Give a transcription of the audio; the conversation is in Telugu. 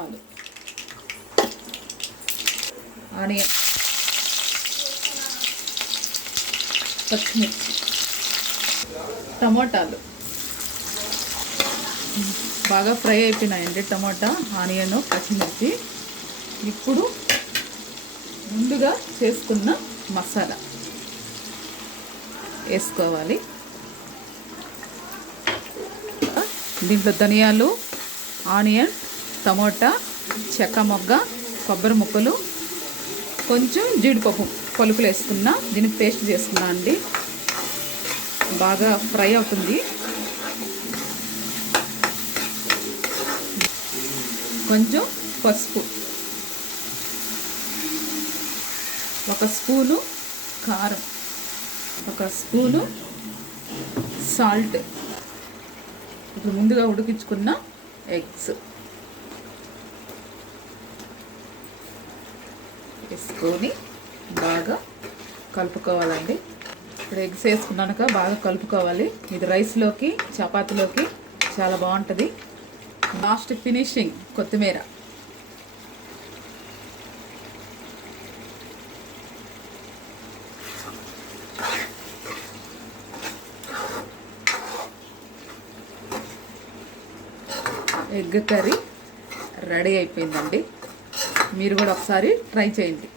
ఆవాలు, ఆనియన్, పచ్చిమిర్చి, టమోటాలు బాగా ఫ్రై అయిపోయినాయండి. టమోటా, ఆనియన్, పచ్చిమిర్చి. ఇప్పుడు ముందుగా చేసుకున్న మసాలా వేసుకోవాలి. దీంట్లో ధనియాలు, ఆనియన్, టమోటా, చెక్క మొగ్గ, కొబ్బరి ముక్కలు, కొంచెం జీడిపప్పు పలుకులు వేసుకున్నా. దీన్ని పేస్ట్ చేసుకున్నా అండి. బాగా ఫ్రై అవుతుంది. కొంచెం పసుపు, 1 స్పూను కారం, 1 స్పూను సాల్ట్, ఇప్పుడు ముందుగా ఉడికించుకున్న ఎగ్స్ వేసుకొని బాగా కలుపుకోవాలండి. ఇప్పుడు ఎగ్స్ వేసుకున్నాక బాగా కలుపుకోవాలి. ఇది రైస్లోకి, చపాతీలోకి చాలా బాగుంటుంది. లాస్ట్ ఫినిషింగ్ కొత్తిమీర. ఎగ్ కర్రీ రెడీ అయిపోయిందండి. మీరు కూడా ఒకసారి ట్రై చేయండి.